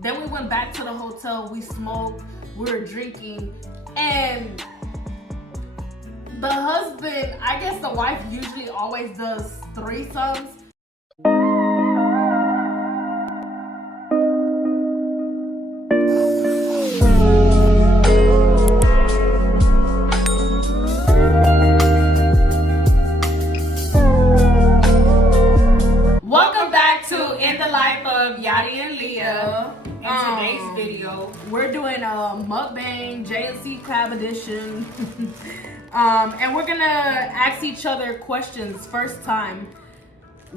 Then we went back to the hotel. We smoked. We were drinking. And the husband, I guess the wife usually always does threesomes. Welcome back to In the Life of Yadi and Leah. In today's video, we're doing a mukbang JNC Crab edition. And we're gonna ask each other questions first time.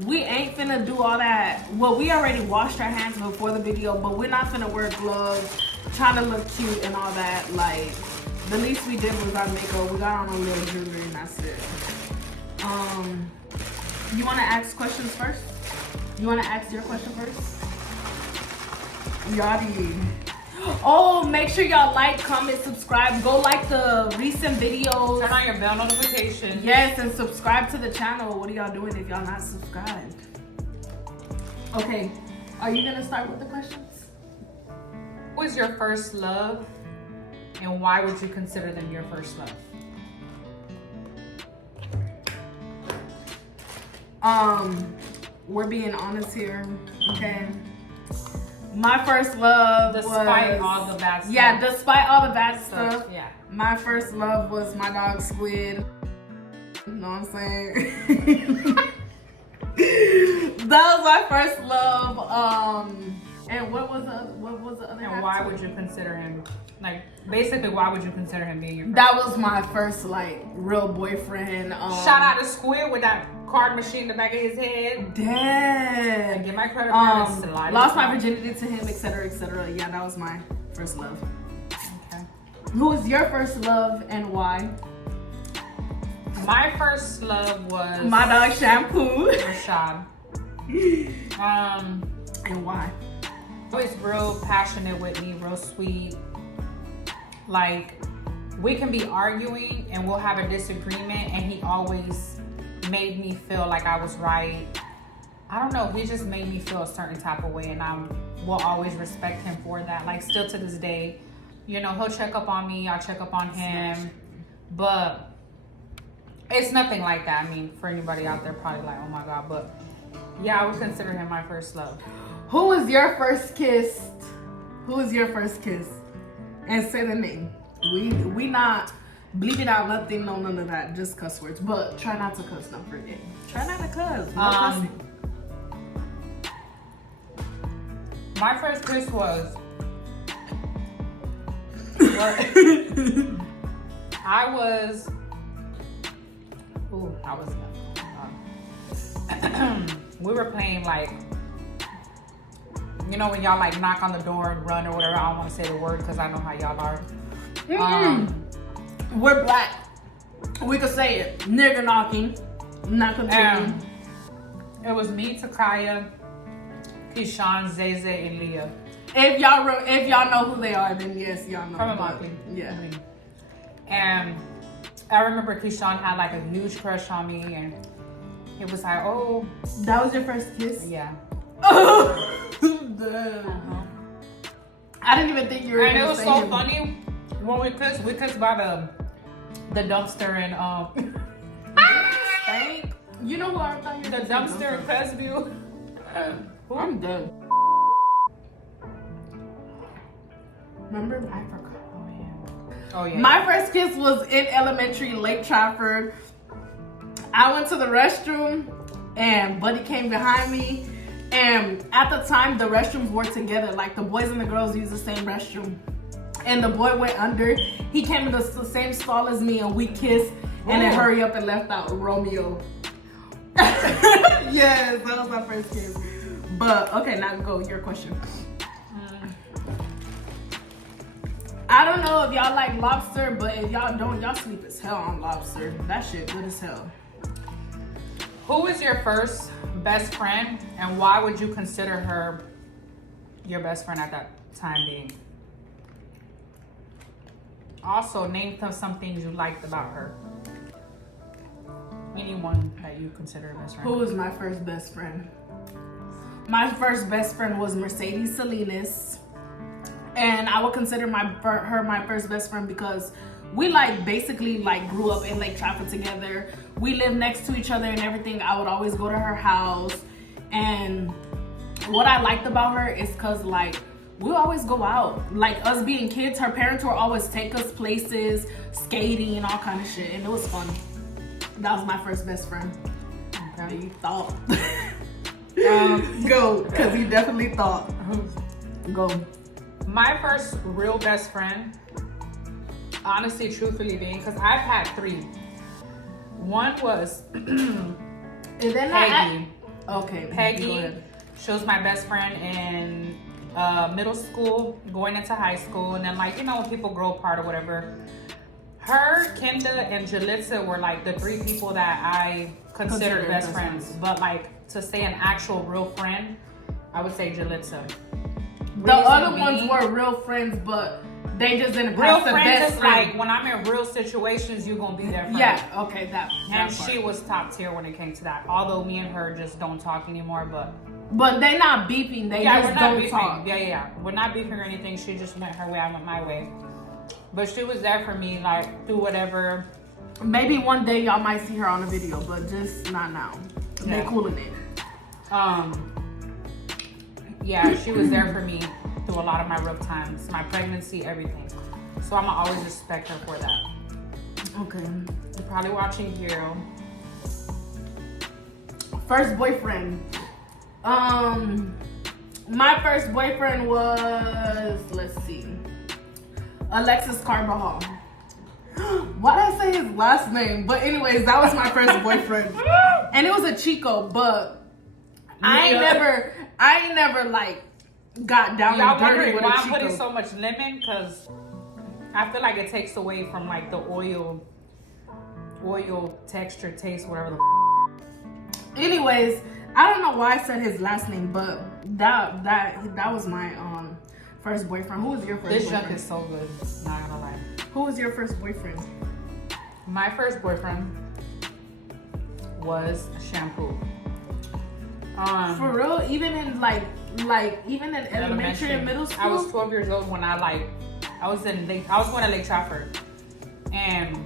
We ain't finna do all that. Well, we already washed our hands before the video, but we're not finna wear gloves, trying to look cute and all that. Like, the least we did was our makeup. We got on a little jewelry and that's it. You wanna ask questions first? You wanna ask your question first? Yadi. Oh, make sure y'all like, comment, subscribe. Go like the recent videos. Turn on your bell notification. Yes, and subscribe to the channel. What are y'all doing if y'all not subscribed? Okay, are you gonna start with the questions? Who was your first love, and why would you consider them your first love? We're being honest here, okay? My first love Despite was, all the bad stuff. Yeah, despite all the bad stuff. Yeah. My first love was my dog Squid. You know what I'm saying? That was my first love. And what was the other? And why would you consider him, like, basically, why would you consider him being your first? That was my first, like, real boyfriend. Shout out to Squid with that card machine in the back of his head. Dad. And get my credit card. Lost my virginity to him, etc., etc. Yeah, that was my first love. Okay. Who was your first love and why? My first love was My dog Shampoo. Rashad. And why? Always real passionate with me, real sweet. Like, we can be arguing and we'll have a disagreement, and he always made me feel like I was right. I don't know, he just made me feel a certain type of way, and I will always respect him for that. Like, still to this day, you know, he'll check up on me, I'll check up on him, but it's nothing like that. I mean, for anybody out there probably like, oh my God, but yeah, I would consider him my first love. Who was your first kiss? Who was your first kiss? And say the name. We not bleeping out nothing, no none of that, just cuss words. But try not to cuss, don't forget. Try not to cuss. No cussing. My first kiss was I was we were playing, like, you know, when y'all like knock on the door and run or whatever. I don't want to say the word because I know how y'all are. We're black. We could say it. Nigger knocking. Not continue. It was me, Takaya, Keyshawn, Zay, and Leah. If y'all know who they are, then yes, y'all know. Probably. Yeah. And I remember Keyshawn had like a huge crush on me, and it was like, oh. That was your first kiss? Yeah. I didn't even think you were. And it was so funny when we kissed by the dumpster and Stank. You know who I thought you were? The dumpster in Crestview. I'm done. Remember? I forgot. Oh yeah. My first kiss was in elementary, Lake Trafford. I went to the restroom and Buddy came behind me. And at the time, the restrooms were together. Like, the boys and the girls used the same restroom. And the boy went under. He came in the same stall as me, and we kissed. And then hurry up and left out Romeo. Yes, that was my first kiss. But, okay, now go. Your question. I don't know if y'all like lobster, but if y'all don't, y'all sleep as hell on lobster. That shit good as hell. Who was your first best friend, and why would you consider her your best friend at that time being? Also, name some things you liked about her. Anyone that you consider a best friend. Who was my first best friend? My first best friend was Mercedes Salinas. And I would consider her my first best friend because we like basically like grew up in Lake Trafford together. We lived next to each other and everything. I would always go to her house. And what I liked about her is because like we always go out. Like us being kids, her parents would always take us places, skating and all kind of shit. And it was fun. That was my first best friend. Okay. You thought. Go, because he definitely thought. Go. My first real best friend, honestly, truthfully being, because I've had 3. One was Peggy. Okay. Peggy. She was my best friend in middle school, going into high school, and then like, you know, when people grow apart or whatever. Her, Kenda, and Jalitza were like the 3 people that I considered best friends. But like to say an actual real friend, I would say Jalitza. The other ones were real friends, but they just didn't pass the best friend. Like when I'm in real situations, you're gonna be there for me. Yeah, okay, that And part. she was top tier when it came to that. Although me and her just don't talk anymore, but they not beefing. They just don't talk. Yeah. We're not beefing or anything. She just went her way. I went my way. But she was there for me, like through whatever. Maybe one day y'all might see her on a video, but just not now. Yeah. They cooling it. Yeah, she was there for me through a lot of my rough times, my pregnancy, everything. So I'ma always respect her for that. Okay. You're probably watching Hero. First boyfriend. My first boyfriend was, let's see, Alexis Carbajal. Why did I say his last name? But anyways, that was my first boyfriend. And it was a Chico, but I ain't never like got down and dirty with a Chico. Why I'm putting so much lemon? Because I feel like it takes away from like the oil texture, taste, whatever the Anyways, I don't know why I said his last name, but that was my first boyfriend. Who was your first boyfriend? This junk is so good, not gonna lie. Who was your first boyfriend? My first boyfriend was Shampoo. For real? Even in like even in elementary and middle school? I was 12 years old when I was going to Lake Trafford, and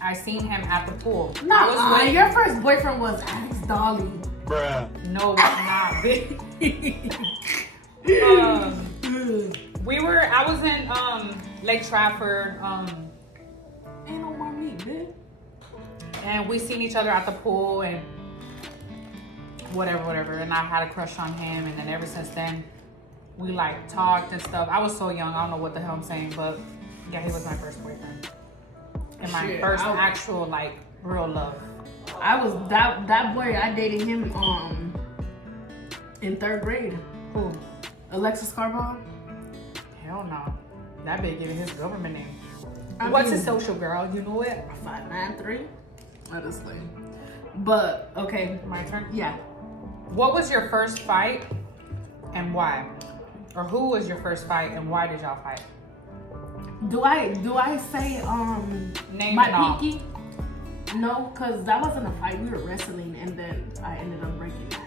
I seen him at the pool. No, your first boyfriend was Alex Dolly. Bruh. No, not big. I was in Lake Trafford. Ain't no more meat, bitch. And we seen each other at the pool and whatever. And I had a crush on him, and then ever since then, we like talked and stuff. I was so young, I don't know what the hell I'm saying, but yeah, he was my first boyfriend. And my first actual like real love. I was that boy. I dated him in 3rd grade. Who? Alexis Carbajal. Hell no. That bitch giving his government name. What's his social, girl? You know it? 593. Honestly. But okay, my turn. Yeah. What was your first fight and why? Or who was your first fight and why did y'all fight? Do I say name my pinky? No, cause that wasn't a fight. We were wrestling, and then I ended up breaking it.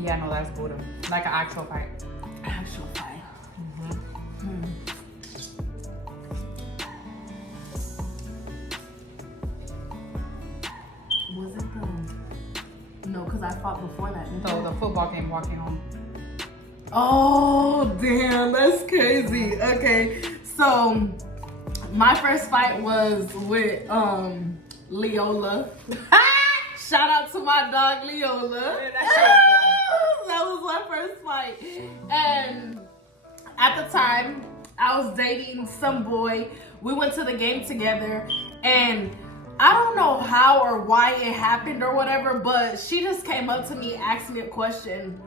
Yeah, no, that's Buddha. Like an actual fight. Actual fight. Was it no? Cause I fought before that. So the football game, walking home. Oh damn, that's crazy. Okay, so my first fight was with Leola. Shout out to my dog Leola. That was my first fight. And at the time, I was dating some boy. We went to the game together, and I don't know how or why it happened or whatever, but she just came up to me, asked me a question.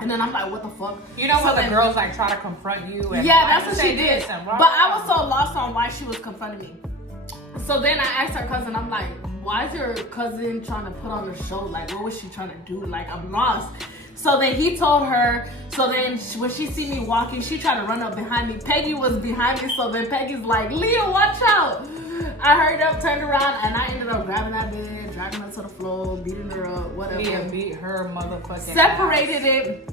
And then I'm like, what the fuck? You know when the girls like try to confront you? And yeah, that's what she did. But I was so lost on why she was confronting me. So then I asked her cousin, I'm like, why is your cousin trying to put on a show? Like, what was she trying to do? Like, I'm lost. So then he told her. So then when she see me walking, she tried to run up behind me. Peggy was behind me. So then Peggy's like, Leah, watch out. I hurried up, turned around, and I ended up grabbing that bitch, dragging her to the floor, beating her up, whatever. Leah beat her motherfucking separated it.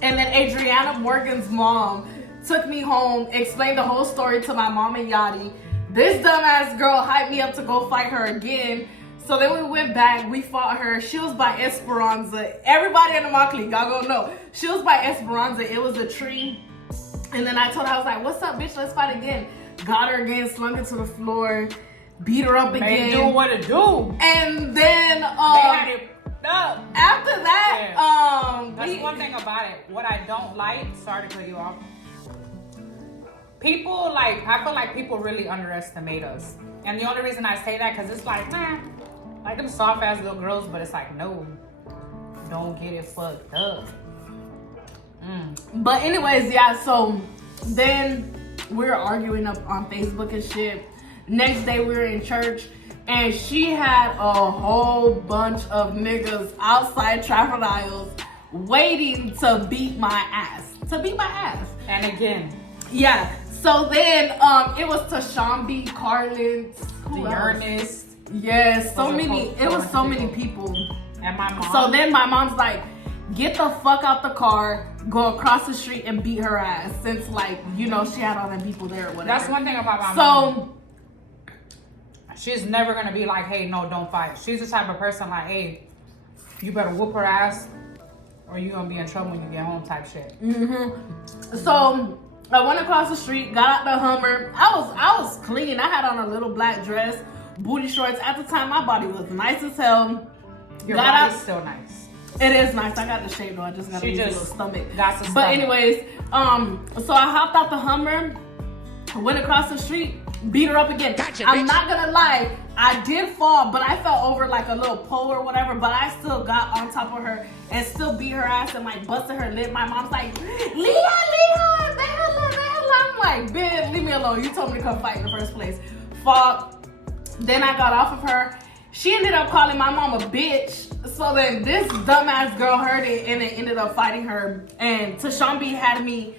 And then Adriana Morgan's mom took me home, explained the whole story to my mom and Yachty. This dumbass girl hyped me up to go fight her again. So then we went back, we fought her. She was by Esperanza. Everybody in the mock league, y'all gonna know. She was by Esperanza. It was a tree. And then I told her, I was like, what's up, bitch? Let's fight again. Got her again, slung her to the floor, beat her up again. They do what it do. And then after that, that's one thing about it. What I don't like, sorry to cut you off. People I feel like people really underestimate us. And the only reason I say that, because it's like, man, like them soft ass little girls, but it's like, no, don't get it fucked up. But anyways, yeah, so then we were arguing up on Facebook and shit. Next day we were in church and she had a whole bunch of niggas outside traffic aisles waiting to beat my ass. And again. Yeah. So then it was Tashambi, Carlin, Ernest. Yes, so many. It was so many people. And my mom. So then my mom's like, get the fuck out the car, go across the street and beat her ass. Since like, you know, she had all them people there or whatever. That's one thing about my mom. She's never gonna be like, hey, no, don't fight. She's the type of person like, hey, you better whoop her ass or you gonna be in trouble when you get home type shit. So I went across the street, got out the Hummer. I was clean. I had on a little black dress, booty shorts. At the time, my body was nice as hell. Your body's still nice. It is nice. I got the shape though. I just got a little stomach. That's the But anyways, so I hopped out the Hummer, went across the street, beat her up again. Gotcha, I'm bitch. not gonna lie, I did fall, but I fell over like a little pole or whatever, but I still got on top of her and still beat her ass and like busted her lip. My mom's like, Leah, the hell up. I'm like, bitch, leave me alone. You told me to come fight in the first place. Fought. Then I got off of her. She ended up calling my mom a bitch. So then this dumbass girl heard it and it ended up fighting her. And Tashambi had me,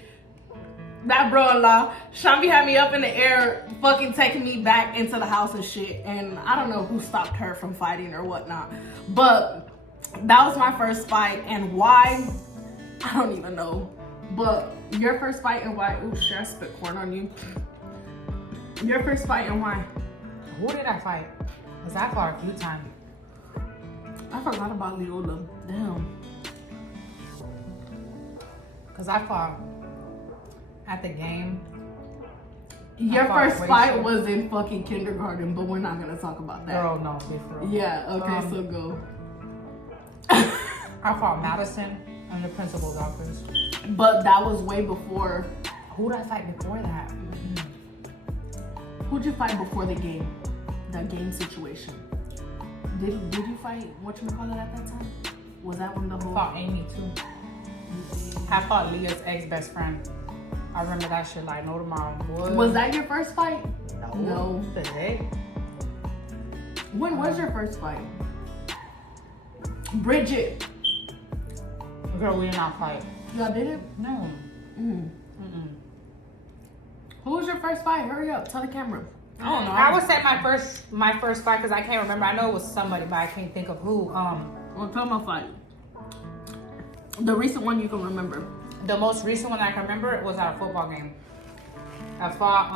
that bro-in-law, Shambi had me up in the air, fucking taking me back into the house and shit. And I don't know who stopped her from fighting or whatnot. But that was my first fight. And why? I don't even know. But your first fight and why? Ooh, shit, I spit corn on you. Your first fight and why? Who did I fight? Because I fought a few times. I forgot about Leola. Damn. Because I fought at the game. Your first fight was in fucking kindergarten, but we're not going to talk about that. Girl, no, different. Yeah, okay, so go. I fought Madison in the principal's office. But that was way before. Who did I fight before that? Who'd you fight before the game? That game situation. Did you fight whatchamacallit at that time? Was that when the whole... I fought Amy too. I fought Leah's ex-best friend. I remember that shit like no tomorrow. What? Was that your first fight? No. The heck? When was your first fight? Bridget. Girl, we did not fight. Y'all did it? No. Who was your first fight? Hurry up. Tell the camera. I don't know. I would say my first fight because I can't remember. I know it was somebody, but I can't think of who. Well, tell my fight. The recent one you can remember. The most recent one I can remember was at a football game. I fought.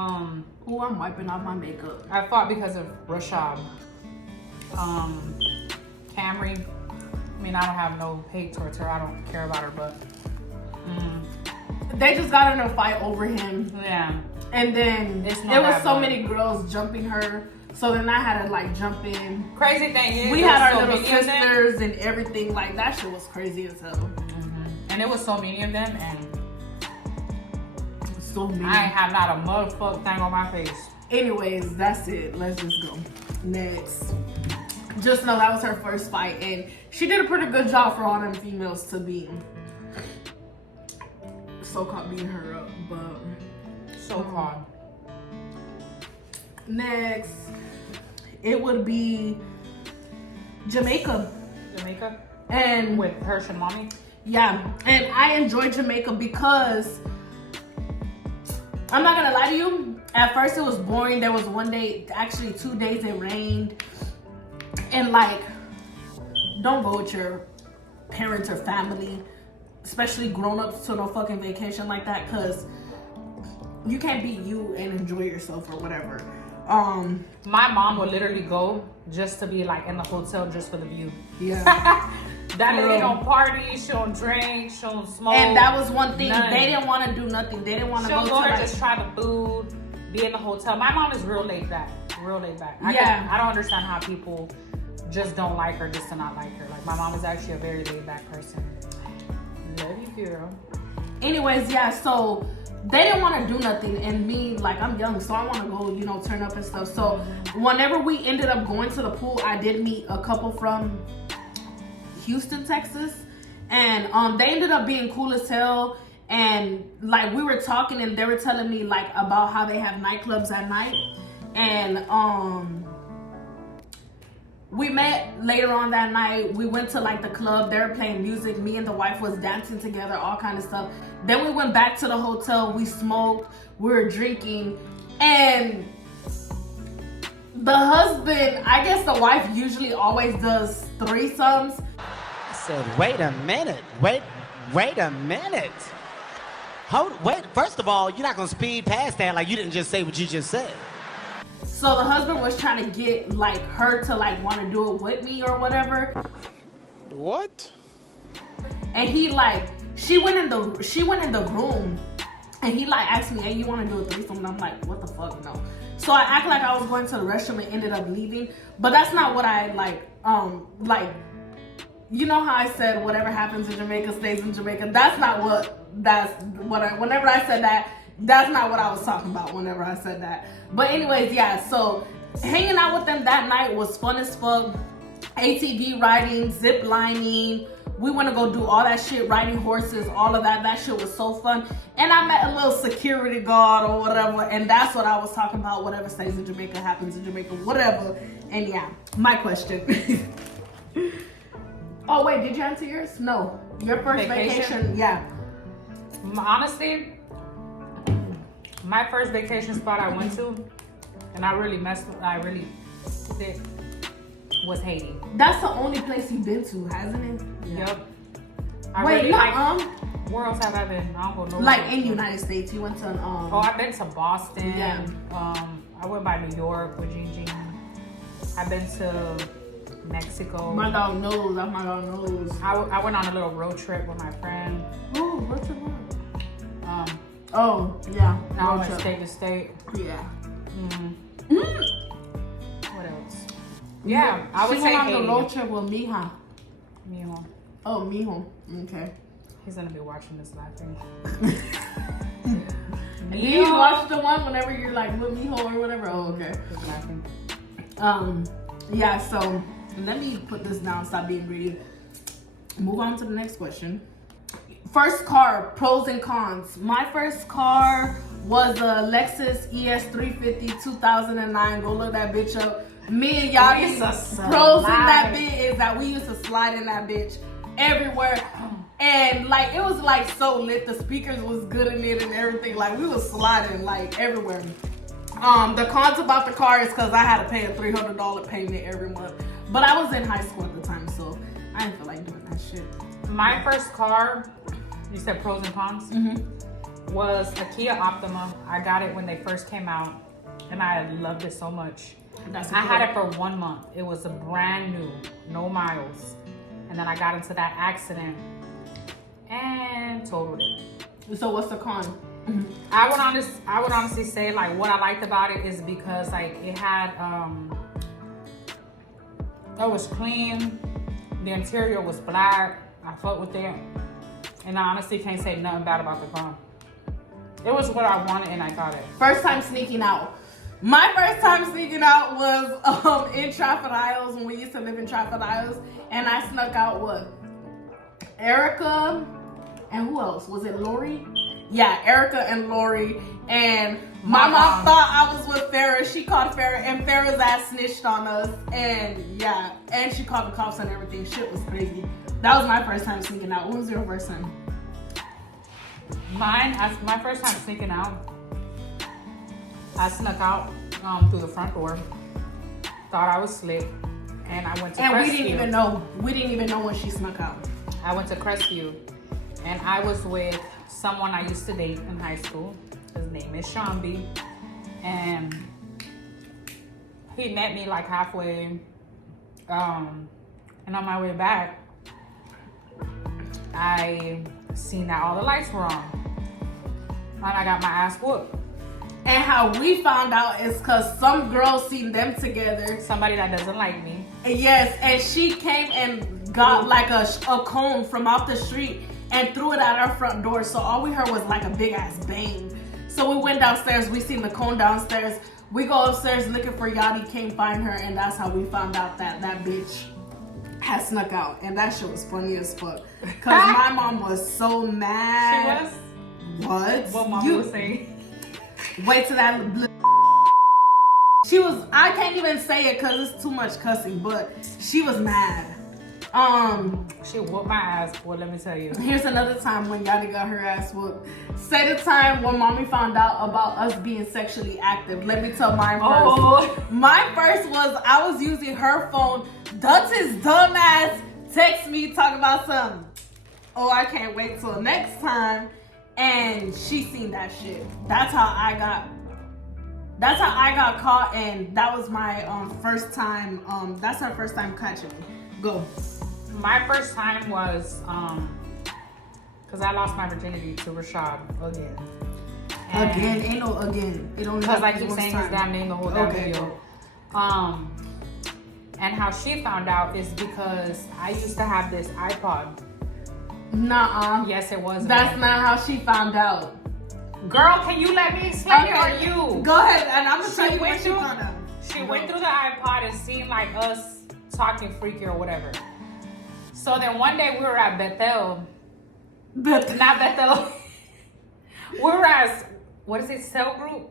Oh, I'm wiping off my makeup. I fought because of Rashad. Camry. I mean, I don't have no hate towards her. I don't care about her, but. They just got in a fight over him. Yeah. And then there was so many girls jumping her. So then I had to like jump in. Crazy thing is, we had our little sisters and everything. Like that shit was crazy as hell. And it was so many of them, and so many. I ain't have not a motherfucking thing on my face. Anyways, that's it. Let's just go. Next. Just know that was her first fight, and she did a pretty good job for all them females to be so-called beating her up, but so-called. Next, it would be Jamaica. Jamaica? And with Hirsch and Mommy? Yeah, and I enjoyed Jamaica because I'm not gonna lie to you. At first, it was boring. There was one day, actually 2 days, it rained, and like, don't go with your parents or family, especially grown-ups, to no fucking vacation like that, because you can't be you and enjoy yourself or whatever. My mom would literally go just to be like in the hotel just for the view. Yeah. That lady don't party, she don't drink, she don't smoke. And that was one thing. None. They didn't want to do nothing. They didn't want to go to like, just try the food, be in the hotel. My mom is real laid back. Real laid back. I don't understand how people just don't like her just to not like her. Like, my mom is actually a very laid back person. Love you, girl. Anyways, yeah, so they didn't want to do nothing, and me, like, I'm young, so I want to go, you know, turn up and stuff. So whenever we ended up going to the pool, I did meet a couple from Houston, Texas, and they ended up being cool as hell. And like, we were talking, and they were telling me like about how they have nightclubs at night, and we met later on that night. We went to like the club. They were playing music. Me and the wife was dancing together, all kind of stuff. Then we went back to the hotel. We smoked. We were drinking. And the husband, I guess the wife usually always does threesomes. I said, wait a minute. Wait a minute. Wait, first of all, you're not going to speed past that like you didn't just say what you just said. So the husband was trying to get like her to like want to do it with me or whatever. What? And he like, she went in the room, and he like asked me, hey, you want to do a threesome? And I'm like, what the fuck, no. So I act like I was going to the restroom and ended up leaving. But that's not what I like, you know how I said whatever happens in Jamaica stays in Jamaica. Whenever I said that, that's not what I was talking about whenever I said that. But anyways, yeah, so hanging out with them that night was fun as fuck. ATV riding, zip lining. We want to go do all that shit, riding horses, all of that. That shit was so fun. And I met a little security guard or whatever. And that's what I was talking about. Whatever stays in Jamaica happens in Jamaica, whatever. And yeah, my question. Oh, wait, did you answer yours? No. Your first vacation? Yeah. Honestly, my first vacation spot I went to, and I really did, was Haiti. That's the only place you've been to, hasn't it? Yeah. Yep. Where else have I been? I don't go nowhere. Like in the United States, you went to Oh, I've been to Boston. Yeah. I went by New York with Gigi. I've been to Mexico. My dog knows. That's my dog knows. I went on a little road trip with my friend. Oh, what's it called? Oh, yeah. Now I went state to state. Yeah. What else? Yeah, I would say She went Haiti. on the road trip with Mija. Mijo. Oh, Mijo. Okay. He's gonna be watching this laughing. Do you watch the one whenever you're like with Mijo or whatever? Oh, okay. He's laughing. Yeah, so let me put this down, stop being greedy. Move on to the next question. First car, pros and cons. My first car was a Lexus ES350 2009. Go look that bitch up. Me and Yachty, pros in that bitch is that we used to slide in that bitch everywhere. And like, it was like so lit. The speakers was good in it and everything. Like, we was sliding like everywhere. The cons about the car is because I had to pay a $300 payment every month. But I was in high school at the time, so I didn't feel like doing that shit. My first car, you said pros and cons, was a Kia Optima. I got it when they first came out, and I loved it so much. I had it for 1 month. It was a brand new, no miles. And then I got into that accident and totaled it. So what's the con? I would honestly say like what I liked about it is because like it had it was clean, the interior was black, I fucked with it, and I honestly can't say nothing bad about the car. It was what I wanted and I got it. First time sneaking out. My first time sneaking out was in Trafford Isles when we used to live in Trafford Isles, and I snuck out with Erica and who else? Was it Lori? Yeah, Erica and Lori. And my mom thought I was with Farrah. She called Farrah, and Farrah's ass snitched on us. And yeah, and she called the cops and everything. Shit was crazy. That was my first time sneaking out. What was your first time? My first time sneaking out, I snuck out through the front door. Thought I was slick, and I went to Crestview. And we didn't even know. We didn't even know when she snuck out. I went to Crestview, and I was with someone I used to date in high school. His name is Shambi. And he met me like halfway. And on my way back, I seen that all the lights were on. And I got my ass whooped. And how we found out is because some girls seen them together. Somebody that doesn't like me. Yes, and she came and got like a cone from off the street and threw it at our front door. So all we heard was like a big ass bang. So we went downstairs. We seen the cone downstairs. We go upstairs looking for Yachty. Can't find her, and that's how we found out that that bitch had snuck out. And that shit was funny as fuck. Cause my mom was so mad. She was? What? What mom was saying? Wait till that. She was. I can't even say it because it's too much cussing. But she was mad. She whooped my ass. Well, let me tell you. Here's another time when Yachty got her ass whooped. Say the time when mommy found out about us being sexually active. Let me tell mine first. Oh. My first was I was using her phone. Dutch's dumb ass text me talking about something. Oh, I can't wait till next time. And she seen that shit. That's how I got caught, and that was my first time. That's her first time catching me. Go. My first time was because I lost my virginity to Rashad again. Again, ain't no again. It only because I happens keep one saying time. his damn name the whole damn Okay, video. go. And how she found out is because I used to have this iPod. Nuh-uh. Yes, it was. That's not how she found out. Girl, can you let me explain it, or you? Go ahead, and I'm gonna She tell you went what she through- found out. She went through the iPod and seen like us talking freaky or whatever. So then one day we were at Bethel. But Not Bethel. We were at, what is it, cell group?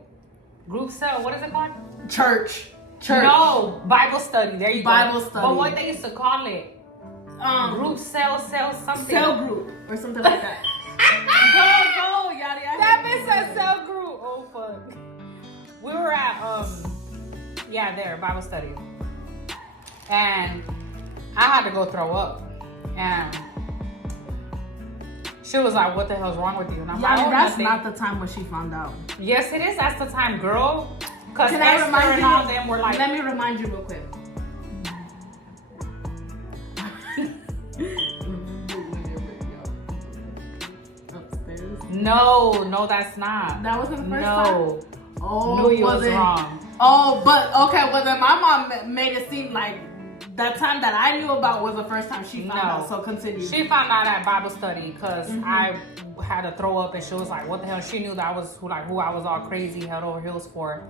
Group cell, what is it called? church. No, Bible study. There you Bible go. study. But what they used to call it? Group cell something. Cell group or something like that. Go, Yachty. That bitch said cell group. Oh fuck. We were at there, Bible study. And I had to go throw up. And she was like, what the hell's wrong with you? And I'm like, Yachty, oh, that's nothing. not the time when she found out. Yes, it is. That's the time, girl. Because Can I Esther remind and you? all them were like, Let me remind you real quick. Upstairs. no, that's not. That wasn't the first No. time. Oh, Knew you was wasn't- wrong. Oh, but okay. Well, then my mom made it seem like that time that I knew about was the first time she found No. out. So continue. She found out at Bible study because Mm-hmm. I had to throw up, and she was like, "What the hell?" She knew that I was who I was all crazy, head over heels for,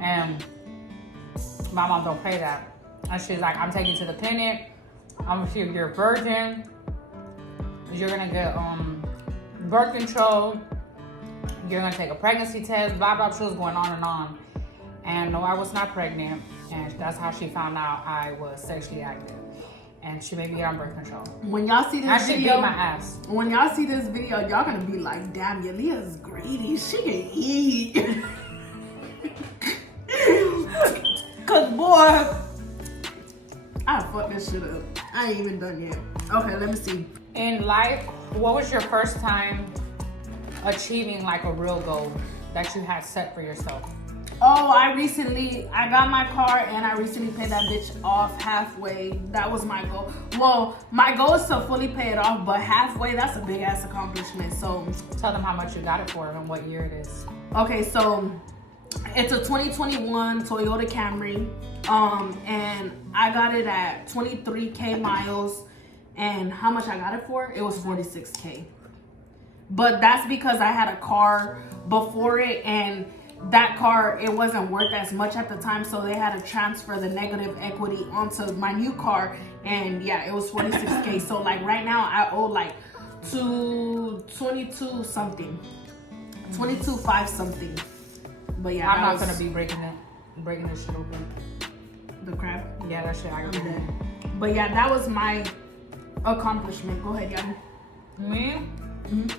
and my mom don't pay that. And she's like, "I'm taking you to the clinic. I'm sure you're a virgin. You're gonna get birth control. You're gonna take a pregnancy test." Blah blah. She was going on and on. And no, I was not pregnant, and that's how she found out I was sexually active. And she made me get on birth control. When y'all see I this should beat video, my ass. when y'all see this video, y'all gonna be like, "Damn, Yalia's greedy. She can eat." Cause boy, I fucked this shit up. I ain't even done yet. Okay, let me see. In life, what was your first time achieving like a real goal that you had set for yourself? Oh, I got my car and I recently paid that bitch off halfway. That was my goal. Well, my goal is to fully pay it off, but halfway, that's a big ass accomplishment. So, Tell them how much you got it for and what year it is. okay, so it's a 2021 Toyota Camry. And I got it at 23K miles. And how much I got it for? It was 46K. But that's because I had a car before it, and that car, it wasn't worth as much at the time, so they had to transfer the negative equity onto my new car, and yeah, it was 46K. So like right now I owe like 22 something, 22.5 something. But yeah, I'm that not was gonna be breaking this shit open. the crap. Yeah, that shit I I'm got. dead. But yeah, that was my accomplishment. Go ahead, Yanni. Me? Mhm.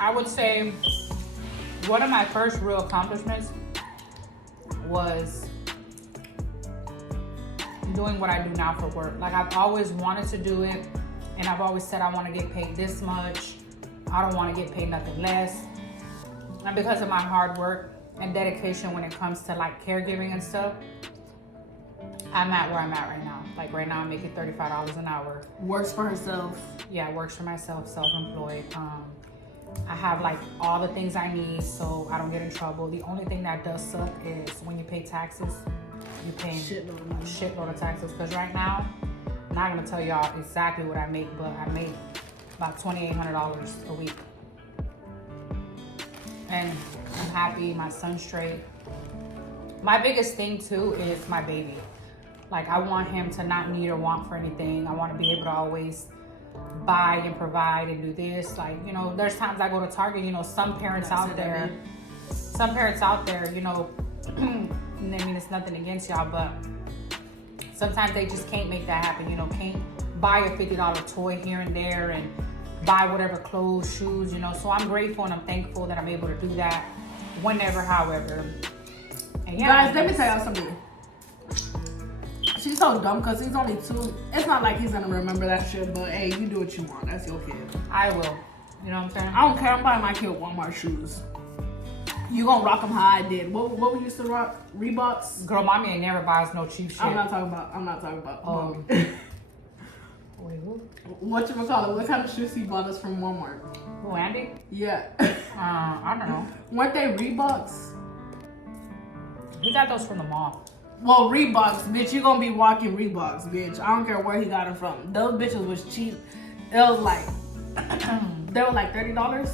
I would say one of my first real accomplishments was doing what I do now for work. Like, I've always wanted to do it, and I've always said I want to get paid this much. I don't want to get paid nothing less. And because of my hard work and dedication when it comes to like caregiving and stuff, I'm at where I'm at right now. Like right now I'm making $35 an hour. Works for herself. Yeah, works for myself, self-employed. I have like all the things I need so I don't get in trouble. The only thing that does suck is when you pay taxes, you pay shitload of taxes. Because right now, I'm not gonna tell y'all exactly what I make, but I make about $2,800 a week. And I'm happy, my son's straight. My biggest thing too is my baby. Like I want him to not need or want for anything. I want to be able to always buy and provide and do this. Like, you know, there's times I go to Target, you know, some parents out there, you know, I mean, it's nothing against y'all, but sometimes they just can't make that happen, you know, can't buy a $50 toy here and there and buy whatever clothes, shoes, you know. So I'm grateful and I'm thankful that I'm able to do that whenever, however. And yeah, guys, let me tell y'all something. She's so dumb because he's only 2. It's not like he's gonna remember that shit, but hey, you do what you want. That's your kid. I will. You know what I'm saying? I don't care. I'm buying my kid Walmart shoes. You gonna rock them how I did. What we used to rock? Reeboks? Girl, mommy ain't never buys no cheap shit. I'm not talking about. Oh. Wait, who? Whatchamacallit? What kind of shoes he bought us from Walmart? Who, Andy? Yeah. I don't know. Weren't they Reeboks? He got those from the mall. Well, Reeboks, bitch. You gonna be walking Reeboks, bitch. I don't care where he got them from. Those bitches was cheap. It was like, they were like $30.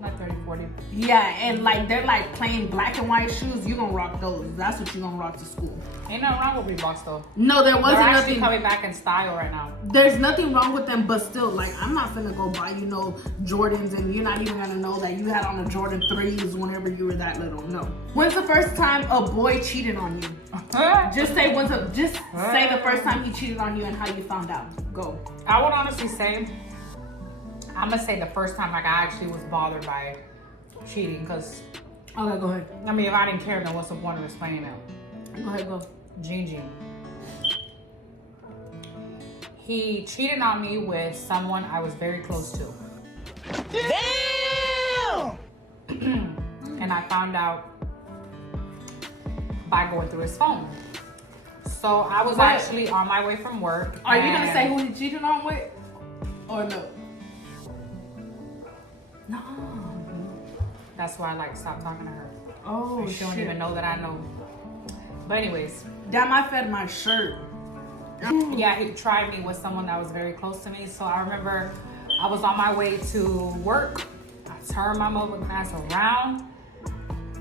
Like 30, 40. Yeah, and like they're like plain black and white shoes. You gonna rock those. That's what you gonna rock to school. Ain't nothing wrong with Reeboks though. No, there wasn't They're actually nothing. coming back in style right now. There's nothing wrong with them, but still, like, I'm not finna go buy, you know, Jordans, and you're not even gonna know that you had on the Jordan 3s whenever you were that little. No. When's the first time a boy cheated on you? Just say say the first time he cheated on you and how you found out. Go. I would honestly say, I'm gonna say the first time like I actually was bothered by cheating, because Okay, go ahead. I mean, if I didn't care, then what's the point of explaining it? Go ahead, go. Gene. He cheated on me with someone I was very close to. Damn! And I found out by going through his phone. So I was actually on my way from work. Are you gonna say who he cheated on with? Or no? No. That's why I like stopped talking to her. Oh, She don't even know that I know. But anyways. Damn, I fed my shirt. Yeah, he tried me with someone that was very close to me. So I remember I was on my way to work. I turned my mobile ass around,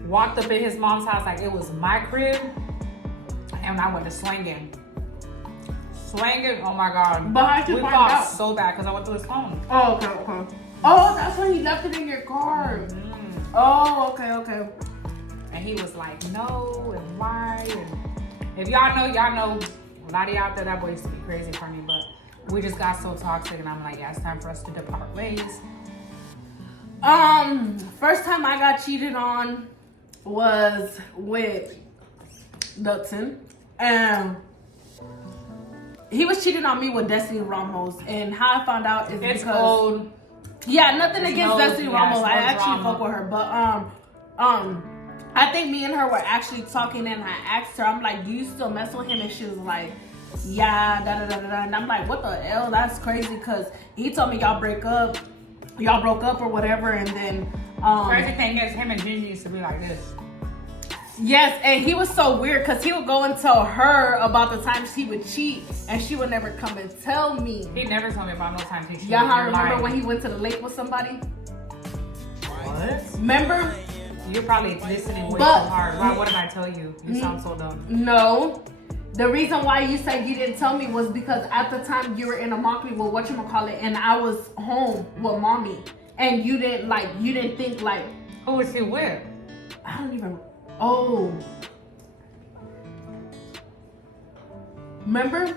walked up in his mom's house like it was my crib, and I went to swinging. Swinging, oh my God. But how'd you we find fought out? so bad because I went through his phone. Oh, okay. Oh, that's when he left it in your car. Oh, okay. And he was like, no, and why? And if y'all know, y'all know. A lot of y'all out there, that boy used to be crazy for me, but we just got so toxic, and I'm like, yeah, it's time for us to depart ways. First time I got cheated on was with Dutton, and he was cheating on me with Destiny Ramos, and how I found out is It's because old. yeah, nothing against Destiny Ramos. I it's actually drama. fuck with her, but I think me and her were actually talking, and I asked her, I'm like, do you still mess with him? And she was like, yeah, da. And I'm like, what the hell? That's crazy, because he told me y'all broke up or whatever, and then Crazy thing is, him and Gigi used to be like this. yes, and he was so weird because he would go and tell her about the times he would cheat, and she would never come and tell me. He never told me about no time he cheated. Y'all You're remember lying. when he went to the lake with somebody? What? Remember? You're probably listening way But- too hard. Why? What did I tell you? You sound so dumb. No. The reason why you said you didn't tell me was because at the time you were in a mockery with whatchamacallit, and I was home with mommy, and you didn't think like, Who was he with? I don't even. Oh. Remember?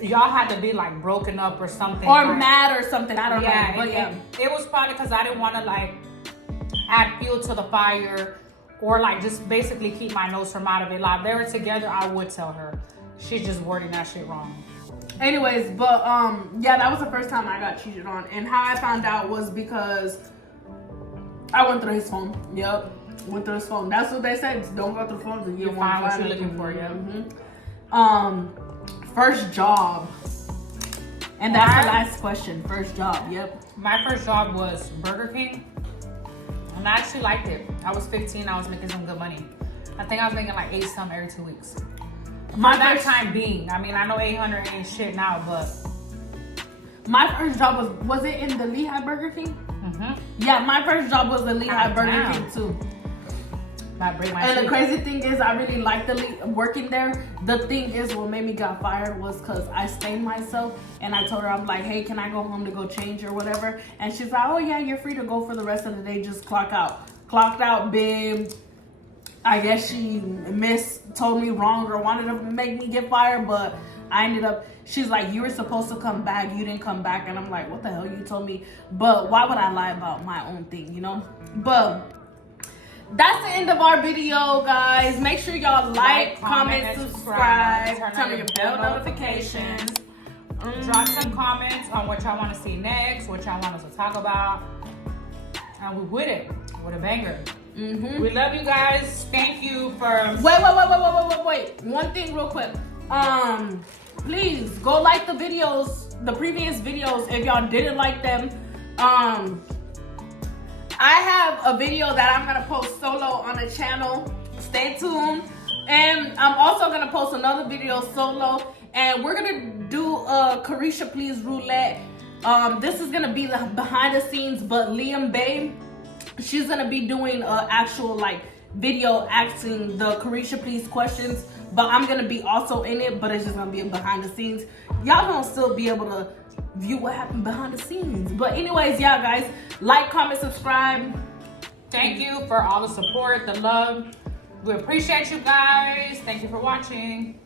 Y'all had to be like broken up or something. Or like, mad or something. I don't know. But yeah. It was probably because I didn't want to like add fuel to the fire, or like just basically keep my nose from out of it. Like if they were together, I would tell her. She's just wording that shit wrong. Anyways, but yeah, that was the first time I got cheated on, and how I found out was because I went through his phone. Yep. Went through his phone. That's what they said. Don't go through phones and you You'll won't find what find you're it. looking for, yeah. First job. And that's the last question. First job. Yep. My first job was Burger King. And I actually liked it. I was 15. I was making some good money. I think I was making like 8 something every 2 weeks. My For that first time being. I mean, I know 800 ain't shit now, but My first job was it in the Lehigh Burger King? mm-hmm. Yeah, my first job was the Lehigh Burger Damn. King too. Might break my And the teeth. crazy thing is, I really liked working there. The thing is, what made me got fired was because I stained myself, and I told her, I'm like, hey, can I go home to go change or whatever? And she's like, oh yeah, you're free to go for the rest of the day. Just clock out. Clocked out, babe. I guess she told me wrong or wanted to make me get fired, but I ended up. She's like, you were supposed to come back. You didn't come back, and I'm like, what the hell? You told me, but why would I lie about my own thing, you know? But that's the end of our video, guys. Make sure y'all like, comment, subscribe, turn on your bell notifications. Drop some comments on what y'all want to see next, what y'all want us to talk about. And we with it. With a banger. Mm-hmm. We love you guys. Thank you for... Wait. One thing real quick. Please go like the videos, the previous videos if y'all didn't like them. I have a video that I'm gonna post solo on the channel. Stay tuned. And I'm also gonna post another video solo. And we're gonna do a Carisha Please roulette. This is gonna be the behind the scenes, but Liam Babe, she's gonna be doing actual like video asking the Carisha Please questions. But I'm gonna be also in it, but it's just gonna be behind the scenes. Y'all gonna still be able to view what happened behind the scenes. But anyways, yeah, guys, like, comment, subscribe. Thank you for all the support, the love. We appreciate you guys. Thank you for watching.